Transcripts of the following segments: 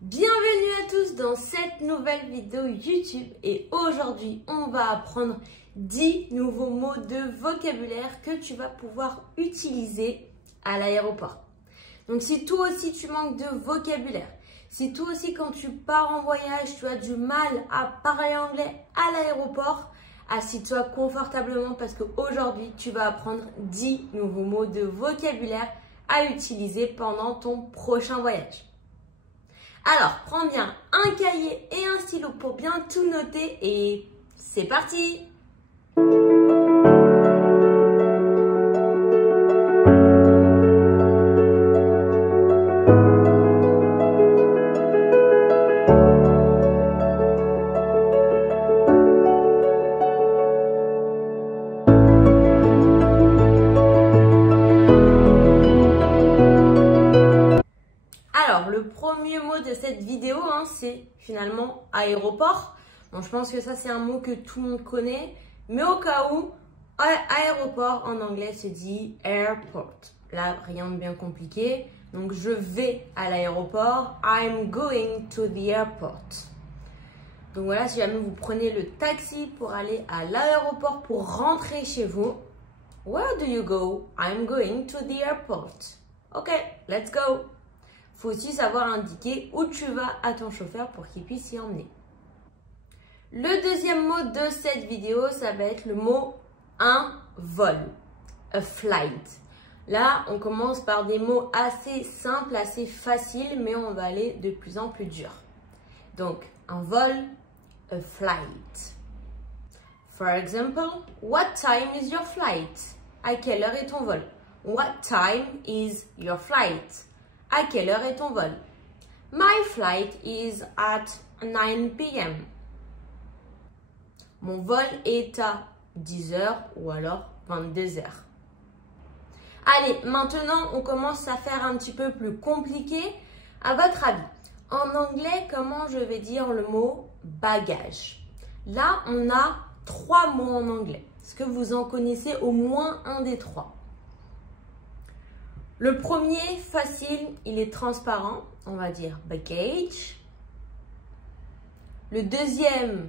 Bienvenue à tous dans cette nouvelle vidéo YouTube et aujourd'hui on va apprendre 10 nouveaux mots de vocabulaire que tu vas pouvoir utiliser à l'aéroport. Donc si toi aussi tu manques de vocabulaire, si toi aussi quand tu pars en voyage tu as du mal à parler anglais à l'aéroport, assis-toi confortablement parce qu'aujourd'hui tu vas apprendre 10 nouveaux mots de vocabulaire à utiliser pendant ton prochain voyage. Alors, prends bien un cahier et un stylo pour bien tout noter et c'est parti! Le premier mot de cette vidéo, c'est finalement aéroport. Bon, je pense que ça, c'est un mot que tout le monde connaît. Mais au cas où, aéroport en anglais se dit airport. Là, rien de bien compliqué. Donc, je vais à l'aéroport. I'm going to the airport. Donc voilà, si jamais vous prenez le taxi pour aller à l'aéroport pour rentrer chez vous. Where do you go? I'm going to the airport. Ok, let's go. Il faut aussi savoir indiquer où tu vas à ton chauffeur pour qu'il puisse y emmener. Le deuxième mot de cette vidéo, ça va être le mot un vol, a flight. Là, on commence par des mots assez simples, assez faciles, mais on va aller de plus en plus dur. Donc, un vol, a flight. For example, what time is your flight? À quelle heure est ton vol? What time is your flight? À quelle heure est ton vol? My flight is at 9 p.m. Mon vol est à 10h ou alors 22h. Allez, maintenant, on commence à faire un petit peu plus compliqué. À votre avis, en anglais, comment je vais dire le mot bagage? Là, on a 3 mots en anglais. Est-ce que vous en connaissez au moins un des 3? Le premier, facile, il est transparent, on va dire baggage. Le deuxième,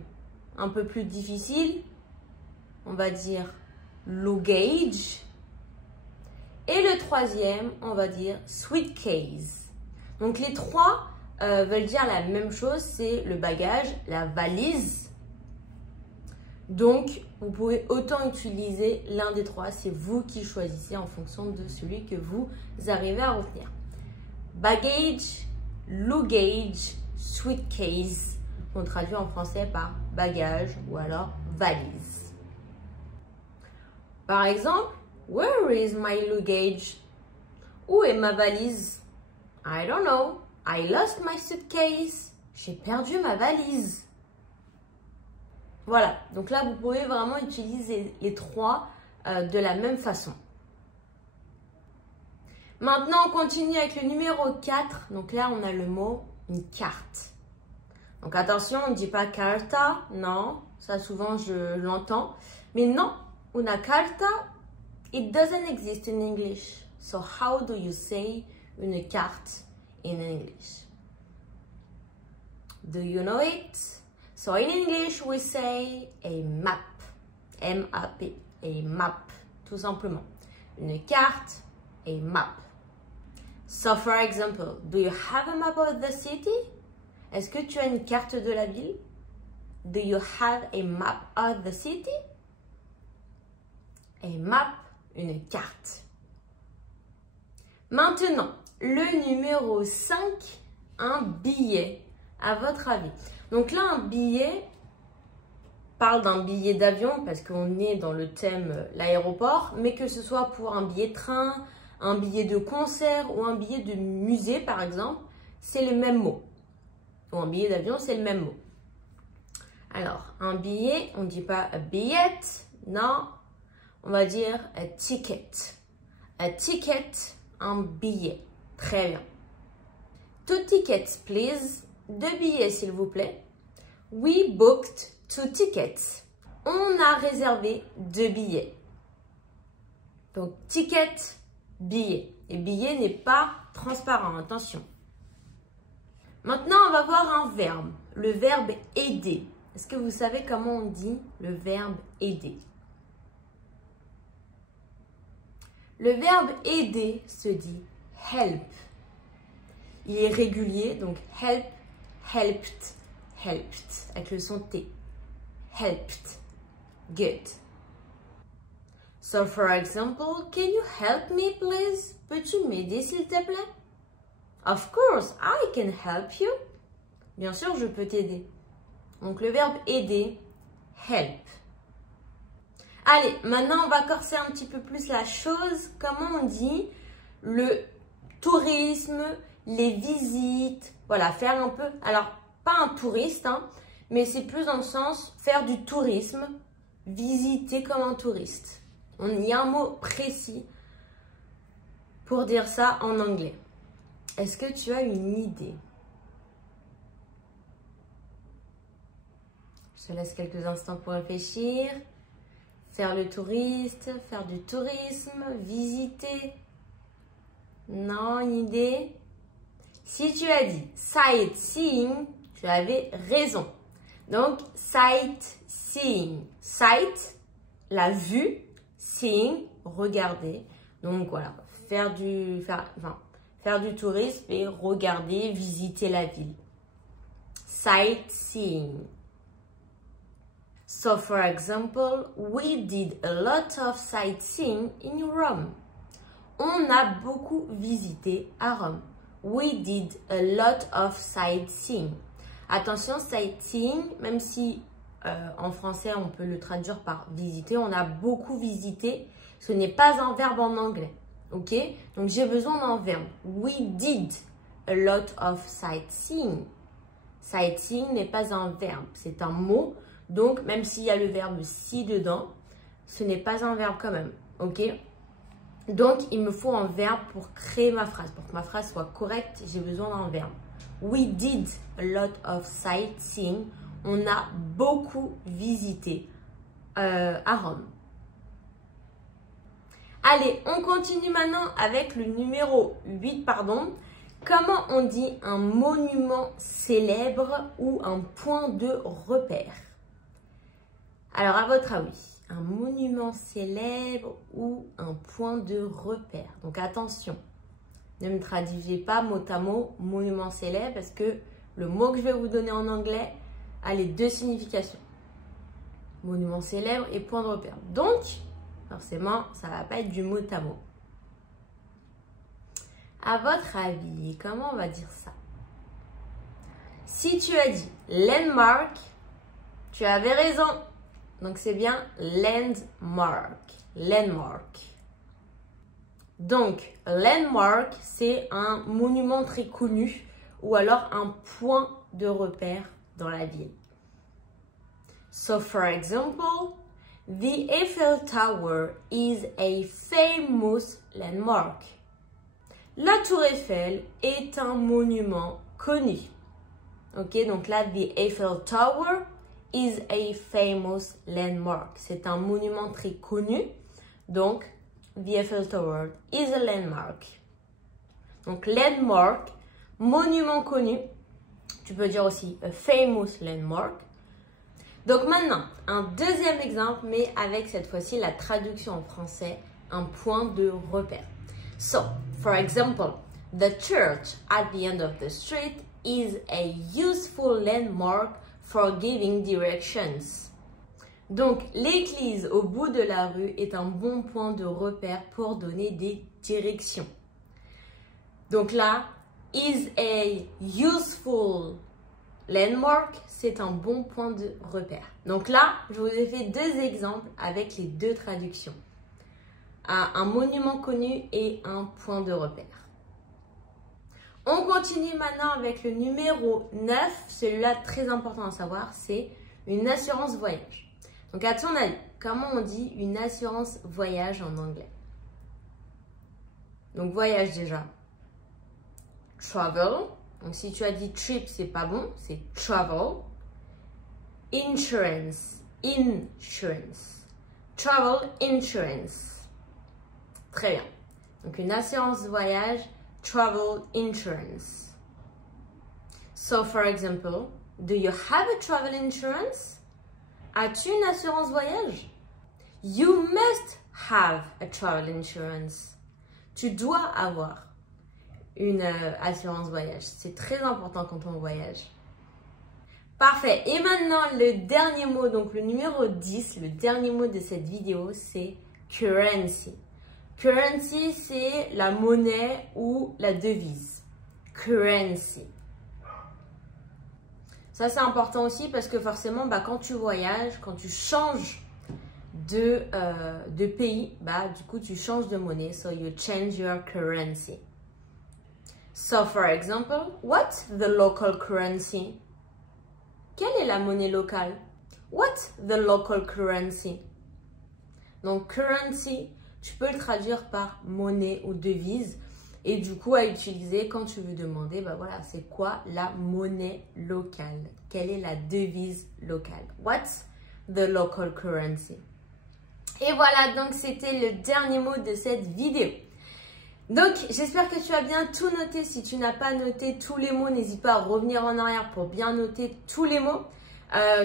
un peu plus difficile, on va dire luggage. Et le troisième, on va dire suitcase. Donc les trois veulent dire la même chose, c'est le bagage, la valise. Donc, vous pouvez autant utiliser l'un des trois. C'est vous qui choisissez en fonction de celui que vous arrivez à retenir. Baggage, luggage, suitcase. On traduit en français par bagage ou alors valise. Par exemple, where is my luggage? Où est ma valise? I don't know. I lost my suitcase. J'ai perdu ma valise. Voilà, donc là, vous pouvez vraiment utiliser les trois de la même façon. Maintenant, on continue avec le numéro 4. Donc là, on a le mot une carte. Donc attention, on ne dit pas carta, non. Ça, souvent, je l'entends. Mais non, una carta, it doesn't exist in English. So, how do you say une carte in English? Do you know it? So in English, we say a map, M-A-P, a map, tout simplement. Une carte, a map. So for example, do you have a map of the city? Est-ce que tu as une carte de la ville? Do you have a map of the city? A map, une carte. Maintenant, le numéro 5, un billet. À votre avis? Donc là, un billet parle d'un billet d'avion parce qu'on est dans le thème l'aéroport, mais que ce soit pour un billet de train, un billet de concert ou un billet de musée par exemple, c'est le même mot. Ou un billet d'avion, c'est le même mot. Alors, un billet, on ne dit pas a billet, non, on va dire a ticket. A ticket, un billet. Très bien. 2 tickets, please. 2 billets, s'il vous plaît. We booked 2 tickets. On a réservé 2 billets. Donc, ticket, billet. Et billet n'est pas transparent, attention. Maintenant, on verbe, le verbe aider. Est-ce que vous savez comment on dit le verbe aider? Le verbe aider se dit help. Il est régulier, donc help, helped, helped, avec le son T. Helped. Good. So, for example, can you help me, please? Peux-tu m'aider, s'il te plaît? Of course, I can help you. Bien sûr, je peux t'aider. Donc, le verbe aider, help. Allez, maintenant, on va corser un petit peu plus la chose. Comment on dit le tourisme, les visites, voilà, faire un peu, alors, pas un touriste, hein, mais c'est plus dans le sens faire du tourisme, visiter comme un touriste. Il y a un mot précis pour dire ça en anglais. Est-ce que tu as une idée? Je te laisse quelques instants pour réfléchir. Faire le touriste, faire du tourisme, visiter. Non, une idée? Si tu as dit sightseeing, tu avais raison. Donc, sightseeing. Sight, la vue. Seeing, regarder. Donc, voilà. Faire du tourisme et regarder, visiter la ville. Sightseeing. So, for example, we did a lot of sightseeing in Rome. On a beaucoup visité à Rome. We did a lot of sightseeing. Attention, sightseeing, même si en français on peut le traduire par visiter, on a beaucoup visité. Ce n'est pas un verbe en anglais. Ok? Donc j'ai besoin d'un verbe. We did a lot of sightseeing. Sightseeing n'est pas un verbe, c'est un mot. Donc même s'il y a le verbe si dedans, ce n'est pas un verbe quand même. Ok? Donc, il me faut un verbe pour créer ma phrase. Pour que ma phrase soit correcte, j'ai besoin d'un verbe. We did a lot of sightseeing. On a beaucoup visité à Rome. Allez, on continue maintenant avec le numéro 8, pardon. Comment on dit un monument célèbre ou un point de repère? Alors, à votre avis, un monument célèbre ou un point de repère. Donc attention, ne me traduisez pas mot à mot monument célèbre parce que le mot que je vais vous donner en anglais a les deux significations. Monument célèbre et point de repère. Donc, forcément, ça ne va pas être du mot à mot. À votre avis, comment on va dire ça? Si tu as dit landmark, tu avais raison. Donc, c'est bien landmark. Landmark. Donc, landmark, c'est un monument très connu ou alors un point de repère dans la ville. So, for example, the Eiffel Tower is a famous landmark. La Tour Eiffel est un monument connu. Ok, donc là, the Eiffel Tower is a famous landmark. C'est un monument très connu. Donc, the Eiffel Tower is a landmark. Donc, landmark, monument connu. Tu peux dire aussi a famous landmark. Donc maintenant, un deuxième exemple, mais avec cette fois-ci la traduction en français, un point de repère. So, for example, the church at the end of the street is a useful landmark for giving directions. Donc, l'église au bout de la rue est un bon point de repère pour donner des directions. Donc là, is a useful landmark, c'est un bon point de repère. Donc là, je vous ai fait deux exemples avec les deux traductions. Un monument connu et un point de repère. On continue maintenant avec le numéro 9. Celui-là, très important à savoir, c'est une assurance voyage. Donc, à ton avis, comment on dit une assurance voyage en anglais? Donc, voyage déjà. Travel. Donc, si tu as dit trip, c'est pas bon, c'est travel. Insurance. Insurance. Travel insurance. Très bien. Donc, une assurance voyage, travel insurance. So for example, do you have a travel insurance? As-tu une assurance voyage? You must have a travel insurance. Tu dois avoir une assurance voyage. C'est très important quand on voyage. Parfait. Et maintenant, le dernier mot, donc le numéro 10, le dernier mot de cette vidéo, c'est currency. Currency, c'est la monnaie ou la devise. Currency. Ça, c'est important aussi parce que forcément, quand tu voyages, quand tu changes de pays, du coup, tu changes de monnaie. So, you change your currency. So, for example, what's the local currency? Quelle est la monnaie locale? What's the local currency? Donc, currency, tu peux le traduire par monnaie ou devise. Et du coup, à utiliser quand tu veux demander, voilà, c'est quoi la monnaie locale? Quelle est la devise locale? What's the local currency? Et voilà, donc c'était le dernier mot de cette vidéo. Donc, j'espère que tu as bien tout noté. Si tu n'as pas noté tous les mots, n'hésite pas à revenir en arrière pour bien noter tous les mots.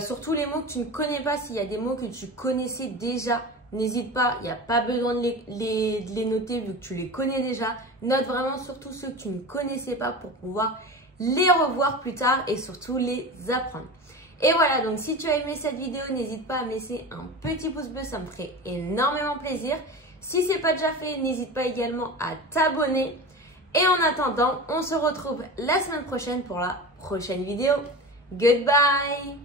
Surtout les mots que tu ne connais pas. S'il y a des mots que tu connaissais déjà, n'hésite pas. Il n'y a pas besoin de les noter vu que tu les connais déjà. Note vraiment surtout ceux que tu ne connaissais pas pour pouvoir les revoir plus tard et surtout les apprendre. Et voilà, donc si tu as aimé cette vidéo, n'hésite pas à me laisser un petit pouce bleu, ça me ferait énormément plaisir. Si ce n'est pas déjà fait, n'hésite pas également à t'abonner. Et en attendant, on se retrouve la semaine prochaine pour la prochaine vidéo. Goodbye!